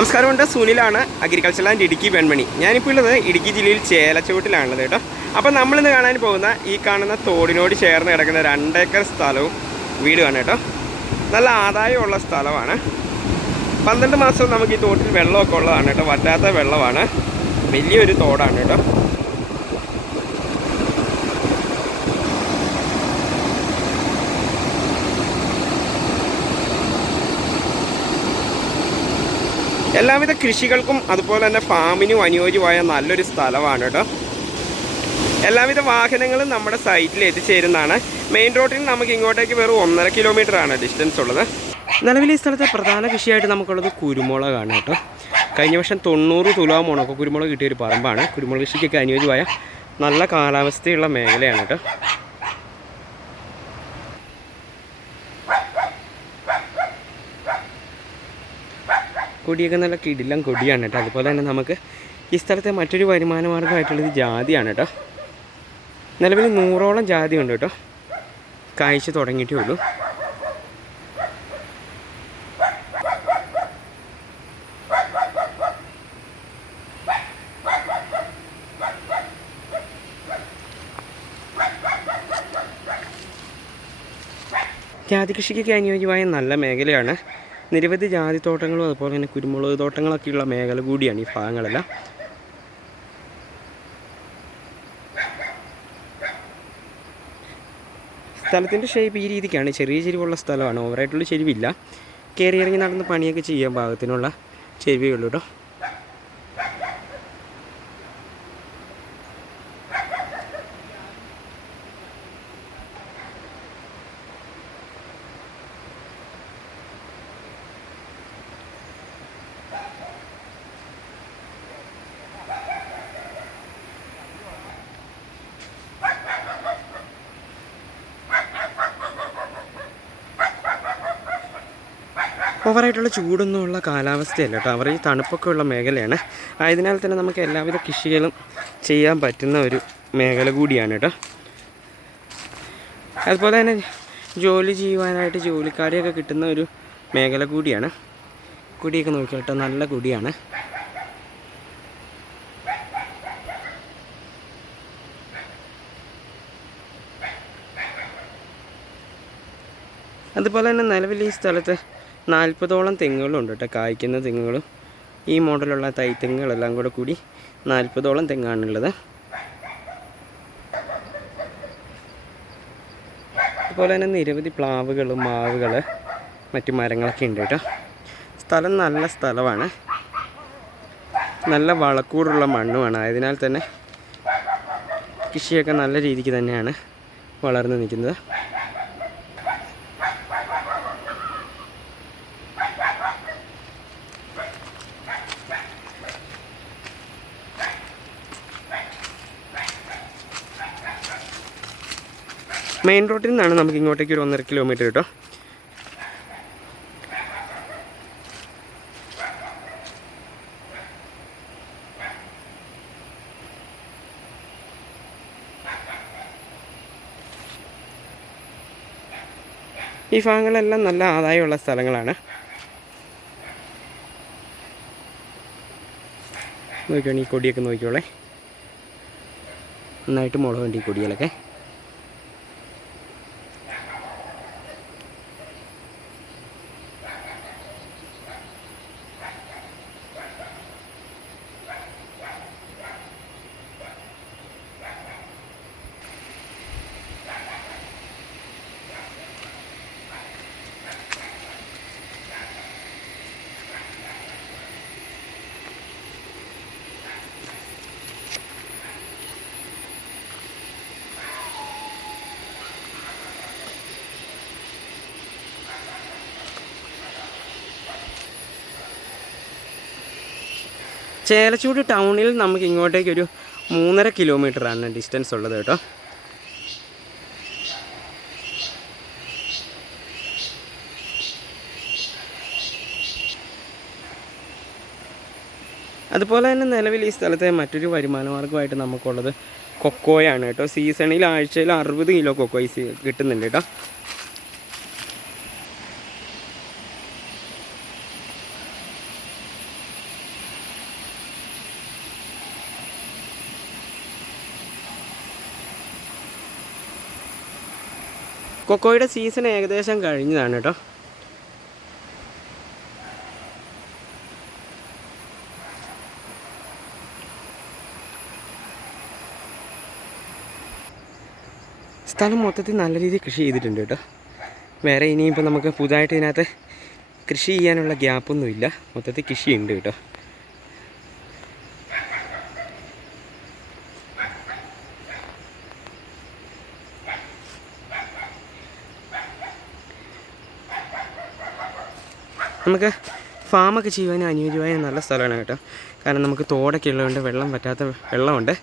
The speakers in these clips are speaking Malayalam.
നമസ്കാരമുണ്ട്. സുനിലാണ് അഗ്രികൾച്ചർ ആൻഡ് ഇടുക്കി വെൺമണി. ഞാനിപ്പോൾ ഉള്ളത് ഇടുക്കി ജില്ലയിൽ ചേലച്ചുവട്ടിലാണുള്ളത് കേട്ടോ. അപ്പോൾ നമ്മളിന്ന് കാണാൻ പോകുന്ന ഈ കാണുന്ന തോടിനോട് ചേർന്ന് കിടക്കുന്ന രണ്ടേക്കർ സ്ഥലവും വീടുമാണ് കേട്ടോ. നല്ല ആദായമുള്ള സ്ഥലമാണ്. പന്ത്രണ്ട് മാസം നമുക്ക് ഈ തോട്ടിൽ വെള്ളമൊക്കെ ഉള്ളതാണ് കേട്ടോ. വറ്റാത്ത വെള്ളമാണ്. വലിയൊരു തോടാണ് കേട്ടോ. എല്ലാവിധ കൃഷികൾക്കും അതുപോലെ തന്നെ ഫാമിനും അനുയോജ്യമായ നല്ലൊരു സ്ഥലമാണ് കേട്ടോ. എല്ലാവിധ വാഹനങ്ങളും നമ്മുടെ സൈറ്റിൽ എത്തിച്ചേരുന്നതാണ്. മെയിൻ റോഡിൽ നമുക്ക് ഇങ്ങോട്ടേക്ക് വെറും ഒന്നര കിലോമീറ്റർ ആണ് ഡിസ്റ്റൻസ് ഉള്ളത്. നിലവിൽ ഈ സ്ഥലത്തെ പ്രധാന കൃഷിയായിട്ട് നമുക്കുള്ളത് കുരുമുളകാണ് കേട്ടോ. കഴിഞ്ഞ വർഷം തൊണ്ണൂറ് തുലാം ഉണക്ക കുരുമുളക് കിട്ടിയൊരു പറമ്പാണ്. കുരുമുളക് കൃഷിക്കൊക്കെ അനുയോജ്യമായ നല്ല കാലാവസ്ഥയുള്ള മേഖലയാണ് കേട്ടോ. കൊടിയൊക്കെ നല്ല കിടിലം കൊടിയാണ് കേട്ടോ. അതുപോലെ തന്നെ നമുക്ക് ഈ സ്ഥലത്തെ മറ്റൊരു വരുമാന മാർഗമായിട്ടുള്ളത് ജാതിയാണ് കേട്ടോ. നിലവിൽ നൂറോളം ജാതി ഉണ്ട് കേട്ടോ. കാഴ്ച തുടങ്ങിയിട്ടേ ഉള്ളൂ. ജാതി കൃഷിക്കൊക്കെ അനുയോജ്യമായ നല്ല മേഖലയാണ് നിരവധി ജാതി തോട്ടങ്ങളും അതുപോലെ തന്നെ കുരുമുളക് തോട്ടങ്ങളൊക്കെയുള്ള മേഖല കൂടിയാണ് ഈ ഭാഗങ്ങളെല്ലാം. സ്ഥലത്തിന്റെ ഷേപ്പ് ഈ രീതിക്കാണ്. ചെറിയ ചെരിവുള്ള സ്ഥലമാണ്. ഓവറായിട്ടുള്ള ചെരിവില്ല. കയറി ഇറങ്ങി നടന്ന് പണിയൊക്കെ ചെയ്യാൻ ഭാഗത്തിനുള്ള ചെരുവേ ഉള്ളൂ കേട്ടോ ഓവറായിട്ടുള്ള ചൂടൊന്നും ഉള്ള കാലാവസ്ഥയല്ല കേട്ടോ. അവർ ഈ തണുപ്പൊക്കെ ഉള്ള മേഖലയാണ്. ആയതിനാൽ തന്നെ നമുക്ക് എല്ലാവിധ കൃഷികളും ചെയ്യാൻ പറ്റുന്ന ഒരു മേഖല കൂടിയാണ് കേട്ടോ. അതുപോലെ തന്നെ ജോലി ചെയ്യുവാനായിട്ട് ജോലിക്കാരെയൊക്കെ കിട്ടുന്ന ഒരു മേഖല കൂടിയാണ്. കുടിയൊക്കെ നോക്കി കേട്ടോ നല്ല കുടിയാണ്. അതുപോലെ തന്നെ നിലവിൽ ഈ സ്ഥലത്ത് നാൽപ്പതോളം തെങ്ങുകളുണ്ട് കേട്ടോ. കായ്ക്കുന്ന തെങ്ങുകളും ഈ മോഡലുള്ള തൈ തെങ്ങുകളെല്ലാം കൂടെ കൂടി നാൽപ്പതോളം തെങ്ങാണുള്ളത്. അതുപോലെ തന്നെ നിരവധി പ്ലാവുകൾ മാവുകൾ മറ്റു മരങ്ങളൊക്കെ ഉണ്ട് കേട്ടോ. സ്ഥലം നല്ല സ്ഥലമാണ്. നല്ല വളക്കൂറുള്ള മണ്ണുമാണ്. ആയതിനാൽ തന്നെ കൃഷിയൊക്കെ നല്ല രീതിക്ക് തന്നെയാണ് വളർന്നു നിൽക്കുന്നത്. മെയിൻ റോഡിൽ നിന്നാണ് നമുക്ക് ഇങ്ങോട്ടേക്ക് ഒരു ഒന്നര കിലോമീറ്റർ കേട്ടോ. ഈ ഭാഗങ്ങളെല്ലാം നല്ല ആദായമുള്ള സ്ഥലങ്ങളാണ്. നോക്കിക്കോണി ഈ കൊടിയൊക്കെ നോക്കിക്കോളെ. നന്നായിട്ട് മുളക് വേണ്ടി കൊടികളൊക്കെ. ചേലച്ചൂട് ടൗണിൽ നമുക്ക് ഇങ്ങോട്ടേക്ക് ഒരു മൂന്നര കിലോമീറ്ററാണ് ഡിസ്റ്റൻസ് ഉള്ളത് കേട്ടോ. അതുപോലെ തന്നെ നിലവിൽ ഈ സ്ഥലത്തെ മറ്റൊരു വരുമാന മാർഗമായിട്ട് നമുക്കുള്ളത് കൊക്കോയാണ് കേട്ടോ. സീസണിൽ ആഴ്ചയിൽ അറുപത് കിലോ കൊക്കോ ഈ സീ- കിട്ടുന്നുണ്ട് കേട്ടോ. കൊക്കോയുടെ സീസൺ ഏകദേശം കഴിഞ്ഞതാണ് കേട്ടോ. സ്ഥലം മൊത്തത്തിൽ നല്ല രീതിയിൽ കൃഷി ചെയ്തിട്ടുണ്ട് കേട്ടോ. വേറെ ഇനിയിപ്പോൾ നമുക്ക് പുതുതായിട്ട് ഇതിനകത്ത് കൃഷി ചെയ്യാനുള്ള ഗ്യാപ്പൊന്നുമില്ല. മൊത്തത്തിൽ കൃഷിയുണ്ട് കേട്ടോ. നമുക്ക് ഫാമൊക്കെ ചെയ്യുവാൻ അനുയോജ്യമായ നല്ല സ്ഥലമാണ് കേട്ടോ. കാരണം നമുക്ക് തോടൊക്കെ ഉള്ളതുകൊണ്ട് വെള്ളം പറ്റാത്ത വെള്ളമുണ്ട്.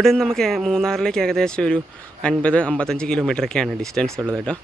ഇവിടെ നിന്ന് നമുക്ക് മൂന്നാറിലേക്ക് ഏകദേശം ഒരു അൻപത് അമ്പത്തഞ്ച് കിലോമീറ്ററൊക്കെയാണ് ഡിസ്റ്റൻസ് ഉള്ളത് കേട്ടോ.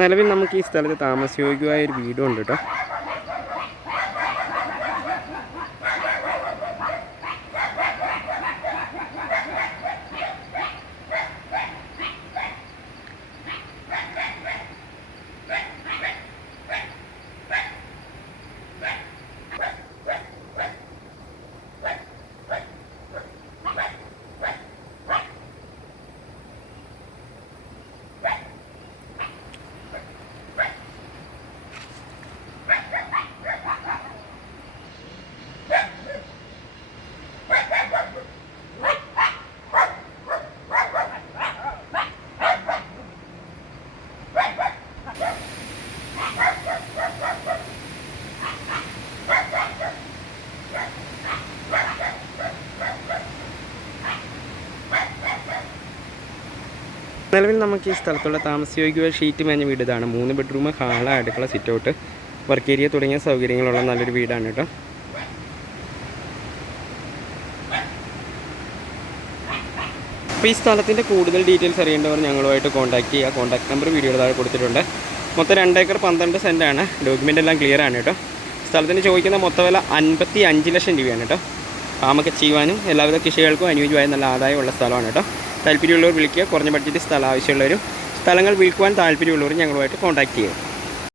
നിലവിൽ നമുക്ക് ഈ സ്ഥലത്ത് താമസയോഗ്യമായ ഒരു വീടും ഉണ്ട് കേട്ടോ. നിലവിൽ നമുക്ക് ഈ സ്ഥലത്തുള്ള താമസയോഗ്യ ഷീറ്റ് മേഞ്ഞ വീട് ഇതാണ്. മൂന്ന് ബെഡ്റൂം ഹാൾ അടുക്കള സിറ്റ് ഔട്ട് വർക്ക് ഏരിയ തുടങ്ങിയ സൗകര്യങ്ങളുള്ള നല്ലൊരു വീടാണ് കേട്ടോ. അപ്പോൾ ഈ സ്ഥലത്തിന്റെ കൂടുതൽ ഡീറ്റെയിൽസ് അറിയേണ്ടവർ ഞങ്ങളുമായിട്ട് കോൺടാക്ട് ചെയ്യുക. കോൺടാക്ട് നമ്പർ വീഡിയോയുടെ താഴെ കൊടുത്തിട്ടുണ്ട്. മൊത്തം രണ്ടേക്കർ പന്ത്രണ്ട് ആണ്. ഡോക്യുമെന്റ് എല്ലാം ക്ലിയർ ആണ് കേട്ടോ. സ്ഥലത്തിന് ചോദിക്കുന്ന മൊത്തം വില അൻപത്തി അഞ്ച് ലക്ഷം രൂപയാണ് കേട്ടോ. ഫാമൊക്കെ ചെയ്യുവാനും എല്ലാവിധ കൃഷികൾക്കും അനുയോജ്യമായ നല്ല ആദായമുള്ള സ്ഥലമാണ് കേട്ടോ. താല്പര്യമുള്ളവർ വിളിക്കുക. കുറഞ്ഞ ബഡ്ജറ്റ് സ്ഥലം ആവശ്യമുള്ളവരും സ്ഥലങ്ങൾ വിൽക്കുവാൻ താല്പര്യമുള്ളവരും ഞങ്ങളുമായിട്ട് കോൺടാക്ട് ചെയ്യുക.